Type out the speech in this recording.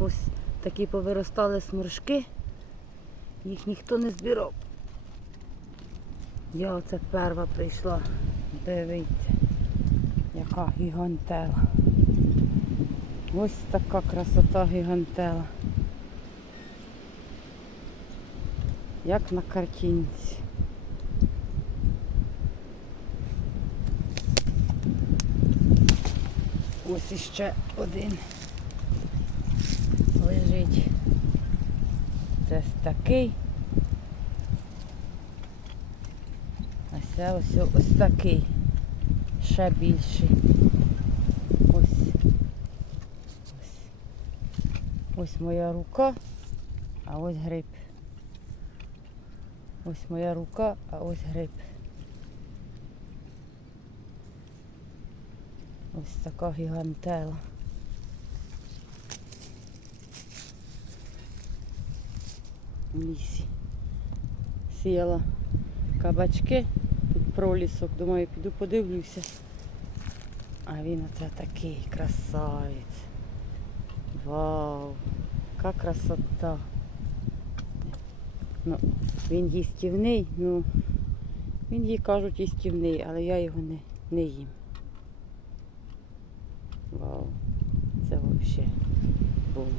Ось такі повиростали сморшки. Їх ніхто не збирав. Я оце перша прийшла. Дивіться, яка гігантела. Ось така красота гігантела. Як на картинці. Ось іще один лежить. Це такий. А це ось ось такий. Ще більший. Ось. Ось. Ось моя рука, а ось гриб. Ось моя рука, а ось гриб. Ось така гігантела. Лісі. Сіяла кабачки, тут пролісок, думаю, піду подивлюся. А він оце такий красавець. Вау! Яка красота. Ну, він їстівний, ну він їй кажуть їстівний, але я його не, не їм. Вау, це взагалі бомба.